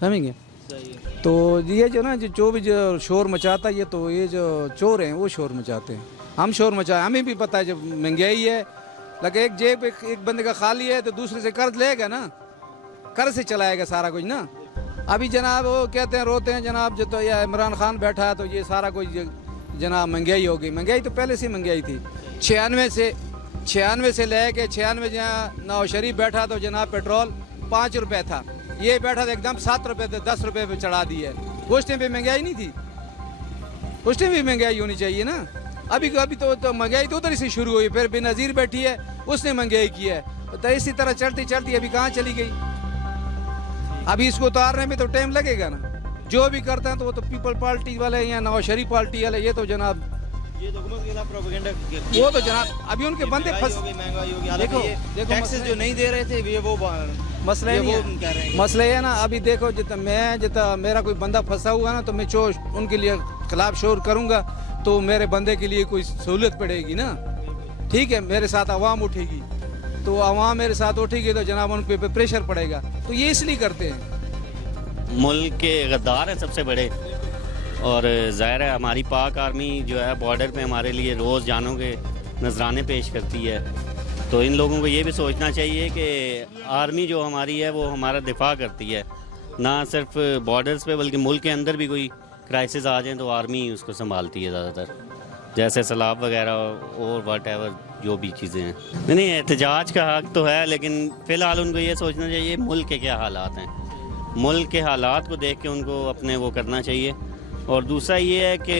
समझ गए। तो ये जो ना जो भी जो शोर मचाता है ये, तो ये जो चोर हैं वो शोर मचाते हैं। हम शोर मचाए, हमें भी पता है जब महंगाई है, लगे एक जेब एक बंदे का खाली है तो दूसरे से कर्ज लेगा ना, कर्ज से चलाएगा सारा कुछ ना। अभी जनाब वो कहते हैं, रोते हैं जनाब जो तो ये इमरान खान बैठा है तो ये सारा कुछ जनाब महंगाई हो गई। महंगाई तो पहले से महंगाई थी। 96 से ले के 96 जहाँ नवाज शरीफ बैठा तो जनाब पेट्रोल 5 रुपये था, ये बैठा तो एकदम 7 रुपये 10 रुपये पे चढ़ा दी है। उस टाइम पे महंगाई नहीं थी, उस टाइम भी महंगाई होनी चाहिए ना। अभी तो महंगाई तो उधर से शुरू हुई, फिर बेनज़ीर बैठी है उसने महंगाई की है, तो इसी तरह चलती चलती अभी कहाँ चली गई। अभी इसको उतारने में तो टाइम लगेगा ना। जो भी करते हैं तो वो तो पीपल पार्टी वाले या नवाज शरीफ पार्टी वाले, ये तो जनाब ये तो हुकूमत के खिलाफ प्रोपेगेंडा वो तो जनाब अभी उनके बंदे फंस। महंगाई होगी, देखो टैक्सेस जो नहीं दे रहे थे ये वो मसला ये नहीं वो है, कह रहे हैं। मसला ये है ना। अभी देखो जितना मेरा कोई बंदा फंसा हुआ ना तो मैं उनके लिए खिलाफ शोर करूंगा तो मेरे बंदे के लिए कोई सहूलत पड़ेगी ना। ठीक है, मेरे साथ आवाम उठेगी तो आवाम मेरे साथ उठेगी तो जनाब उन पे प्रेशर पड़ेगा, तो ये इसलिए करते हैं। मुल्क के गद्दार हैं सबसे बड़े, और ज़ाहिर है हमारी पाक आर्मी जो है बॉर्डर पे हमारे लिए रोज़ जानों के नजराने पेश करती है। तो इन लोगों को ये भी सोचना चाहिए कि आर्मी जो हमारी है वो हमारा दिफा करती है, ना सिर्फ बॉर्डर्स पे बल्कि मुल्क के अंदर भी कोई क्राइसिस आ जाए तो आर्मी ही उसको संभालती है ज़्यादातर, जैसे सैलाब वगैरह और वट एवर जो भी चीज़ें हैं। नहीं, एहतजाज का हक़ तो है, लेकिन फ़िलहाल उनको ये सोचना चाहिए मुल्क के क्या हालात हैं, मुल्क के हालात को देख के उनको अपने वो करना चाहिए। और दूसरा ये है कि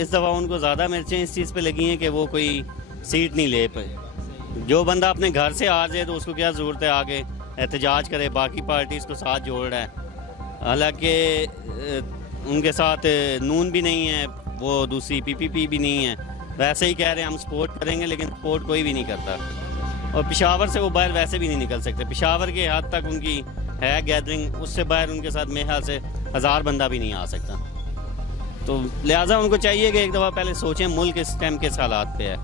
इस दफ़ा उनको ज़्यादा मिर्चें इस चीज़ पे लगी हैं कि वो कोई सीट नहीं ले पाए। जो बंदा अपने घर से आ जाए तो उसको क्या ज़रूरत है आगे एहतजाज करे, बाकी पार्टीज़ को साथ जोड़ रहा है। हालांकि उनके साथ नून भी नहीं है, वो दूसरी पीपीपी भी नहीं है, वैसे ही कह रहे हैं हम सपोर्ट करेंगे, लेकिन सपोर्ट कोई भी नहीं करता। और पेशावर से वो बाहर वैसे भी नहीं निकल सकते, पेशावर के हद तक उनकी है गैदरिंग, उससे बाहर उनके साथ मेरे ख्याल से 1000 बंदा भी नहीं आ सकता। तो लिहाजा उनको चाहिए कि एक दफ़ा पहले सोचें मुल्क इस टाइम किस हालात पे है,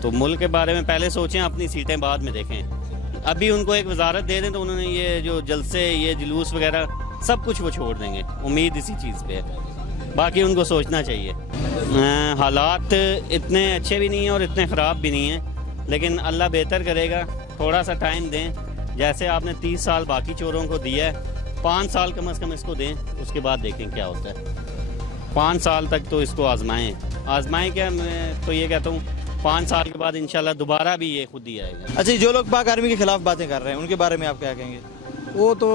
तो मुल्क के बारे में पहले सोचें, अपनी सीटें बाद में देखें। अभी उनको एक वजारत दे दें तो उन्होंने ये जो जलसे ये जुलूस वगैरह सब कुछ वो छोड़ देंगे, उम्मीद इसी चीज़ पे है। बाकी उनको सोचना चाहिए। हालात इतने अच्छे भी नहीं हैं और इतने ख़राब भी नहीं हैं, लेकिन अल्लाह बेहतर करेगा, थोड़ा सा टाइम दें। जैसे आपने 30 साल बाकी चोरों को दिया है, 5 साल कम से कम इसको दें, उसके बाद देखें क्या होता है। 5 साल तक तो इसको आजमाएं क्या, मैं तो ये कहता हूँ 5 साल के बाद इंशाल्लाह दोबारा भी ये खुद ही आएगा। अच्छा, जो लोग पाक आर्मी के खिलाफ बातें कर रहे हैं उनके बारे में आप क्या कहेंगे? वो तो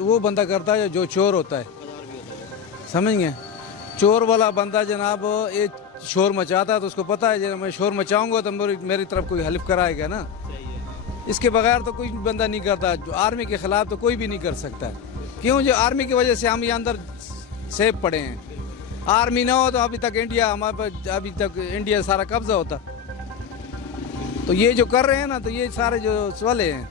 वो बंदा करता है जो चोर होता है, समझ गए। चोर वाला बंदा जनाब ये शोर मचाता है तो उसको पता है जब मैं शोर मचाऊंगा तो मेरी तरफ कोई हेल्प कराएगा ना। इसके बगैर तो कोई बंदा नहीं करता। जो आर्मी के खिलाफ तो कोई भी नहीं कर सकता। क्यों? जो आर्मी की वजह से हम ये अंदर सेफ पड़े हैं। आर्मी ना हो तो अभी तक इंडिया हमारे पास अभी तक इंडिया सारा कब्जा होता। तो ये जो कर रहे हैं ना, तो ये सारे जो वाले हैं,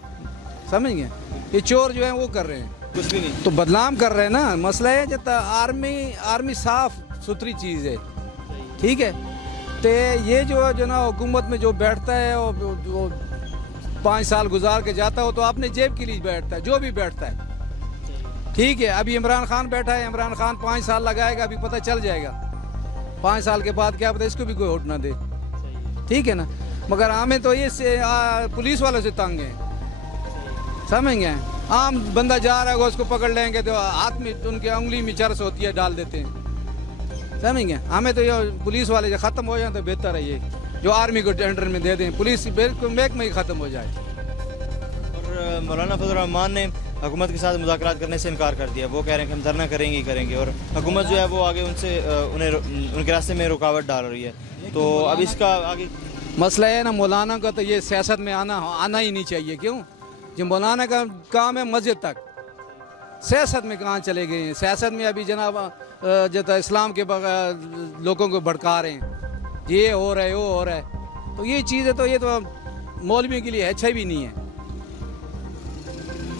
समझ गए, ये चोर जो हैं वो कर रहे हैं, कुछ भी नहीं तो बदनाम कर रहे हैं ना। मसला है जब आर्मी साफ सुथरी चीज़ है, ठीक है। तो ये जो ना हुकूमत में जो बैठता है वो 5 साल गुजार के जाता हो तो अपने जेब के लिए बैठता है, जो भी बैठता है, ठीक है। अभी इमरान खान बैठा है, इमरान खान 5 साल लगाएगा, अभी पता चल जाएगा 5 साल के बाद क्या पता इसको भी कोई वोट ना दे, ठीक है ना। मगर हमें तो ये पुलिस वालों से तंग है, समझ गए। आम बंदा जा रहा है उसको पकड़ लेंगे तो हाथ में उनके उंगली में चरस होती है, डाल देते हैं, समझ गए। हमें तो ये पुलिस वाले जो ख़त्म हो जाए तो बेहतर है, ये जो आर्मी को टेंडर में दे दें, पुलिस बिल्कुल महकमा में ही ख़त्म हो जाए। और मौलाना फजल रहमान ने हुकूमत के साथ मुज़ाकरात करने से इनकार कर दिया। वो कह रहे हैं कि हम धरना करेंगे ही करेंगे, और हुकूमत जो है वो आगे उनके रास्ते में रुकावट डाल रही है। तो अब इसका आगे मसला है ना, मौलाना का तो ये सियासत में आना ही नहीं चाहिए। क्यों? जो मौलाना का काम है मस्जिद तक, सियासत में कहाँ चले गए हैं। सियासत में अभी जनाब जो इस्लाम के लोगों को भड़का रहे हैं, ये हो रहा है वो हो रहा है, तो ये चीज़ है, तो ये तो मौलवियों के लिए अच्छा भी नहीं है।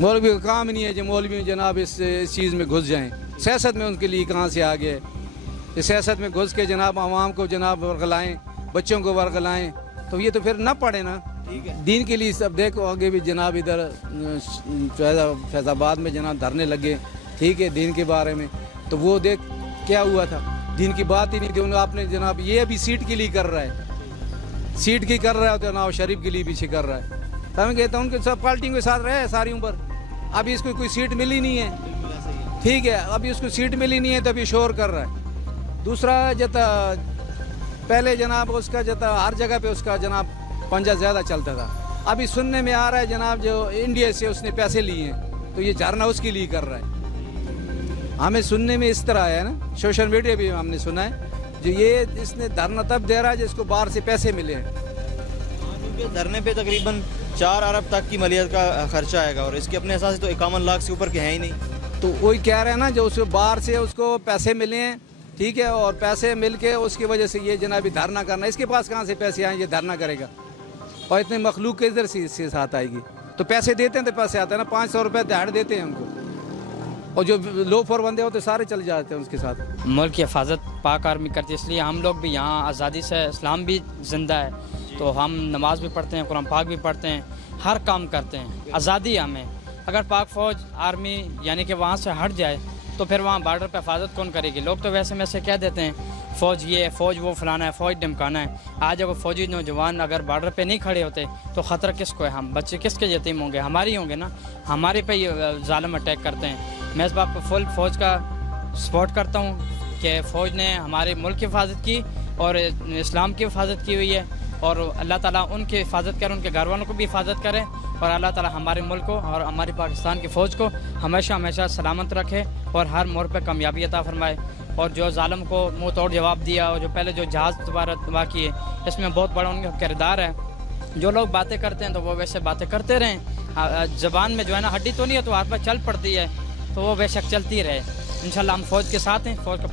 मौलवी का काम नहीं है जो मौलवी जनाब इस चीज़ में घुस जाएं। सियासत में उनके लिए कहाँ से आ गए। इस सियासत में घुस के जनाब आवाम को जनाब वर्गलाएँ, बच्चों को वर्गलाएँ, तो ये तो फिर ना पड़े ना। ठीक है, दीन के लिए सब देखो। आगे भी जनाब इधर फैज़ाबाद में जनाब धरने लगे, ٹھیک ہے دین کے بارے میں. تو وہ دیکھ کیا ہوا تھا, دین کی بات ہی نہیں تھی. انہوں آپ نے جناب یہ ابھی سیٹ کے لیے کر رہا ہے, سیٹ کی کر رہا ہے, تو نواز شریف کے لیے پیچھے کر رہا ہے. تو میں کہتا ہوں کہ سب پارٹیوں کے ساتھ رہے ساری عمر, ابھی اس کو کوئی سیٹ ملی نہیں ہے. ٹھیک ہے, ابھی اس کو سیٹ ملی نہیں ہے تو ابھی شور کر رہا ہے. دوسرا جتا پہلے جناب اس کا جتا ہر جگہ پہ اس کا جناب پنجہ زیادہ چلتا تھا. ابھی سننے میں آ رہا ہے جناب جو انڈیا سے اس نے پیسے لیے ہیں تو یہ دھرنا اس کے لیے کر رہا ہے. ہمیں سننے میں اس طرح آیا ہے نا, سوشل میڈیا بھی ہم نے سنا ہے جو یہ اس نے دھرنا تب دے رہا ہے جس کو باہر سے پیسے ملے ہیں. کیونکہ دھرنے پہ تقریباً 4 ارب تک کی مالیت کا خرچہ آئے گا اور اس کے اپنے اساس تو 51 لاکھ سے اوپر کے ہیں ہی نہیں. تو وہی کہہ رہے ہیں نا جو اس کو باہر سے اس کو پیسے ملے ہیں, ٹھیک ہے, اور پیسے مل کے اس کی وجہ سے یہ جناب دھرنا کرنا. اس کے پاس کہاں سے پیسے آئیں, یہ دھرنا کرے گا, اور اتنے مخلوق کے ادھر سے اس کے ساتھ آئے گی. تو پیسے دیتے ہیں تو پیسے آتے ہیں نا, 500 روپے دہاڑ دیتے ہیں ان کو, اور جو لو فور بندے ہوتے سارے چل جاتے ہیں اس کے ساتھ. ملک کی حفاظت پاک آرمی کرتی ہے, اس لیے ہم لوگ بھی یہاں آزادی سے, اسلام بھی زندہ ہے تو ہم نماز بھی پڑھتے ہیں, قرآن پاک بھی پڑھتے ہیں, ہر کام کرتے ہیں. آزادی ہمیں, اگر پاک فوج آرمی یعنی کہ وہاں سے ہٹ جائے تو پھر وہاں بارڈر پہ حفاظت کون کرے گی. لوگ تو ویسے میں سے کہہ دیتے ہیں فوج یہ ہے, فوج وہ فلانا ہے, فوج ڈمکانا ہے. آج اگر فوجی نوجوان اگر بارڈر پہ نہیں کھڑے ہوتے تو خطرہ کس کو ہے؟ ہم بچے کس کے یتیم ہوں گے؟ ہماری ہوں گے نا, ہمارے پہ یہ ظالم اٹیک کرتے ہیں. میں اس بات پہ فل فوج کا سپورٹ کرتا ہوں کہ فوج نے ہمارے ملک کی حفاظت کی اور اسلام کی حفاظت کی ہوئی ہے, اور اللہ تعالیٰ ان کی حفاظت کرے, ان کے گھر والوں کو بھی حفاظت کرے, اور اللہ تعالیٰ ہمارے ملک کو اور ہماری پاکستان کی فوج کو ہمیشہ ہمیشہ سلامت رکھے اور ہر موڑ پہ کامیابی عطا فرمائے. اور جو ظالم کو منہ توڑ جواب دیا اور جو پہلے جو جہاز دوبارہ تباہ کیے, اس میں بہت بڑا ان کا کردار ہے. جو لوگ باتیں کرتے ہیں تو وہ ویسے باتیں کرتے رہیں, زبان میں جو ہے نا ہڈی تو نہیں ہے تو ہاتھ پہ چل پڑتی ہے, تو وہ بے شک چلتی رہے. انشاءاللہ ہم فوج کے ساتھ ہیں, فوج کا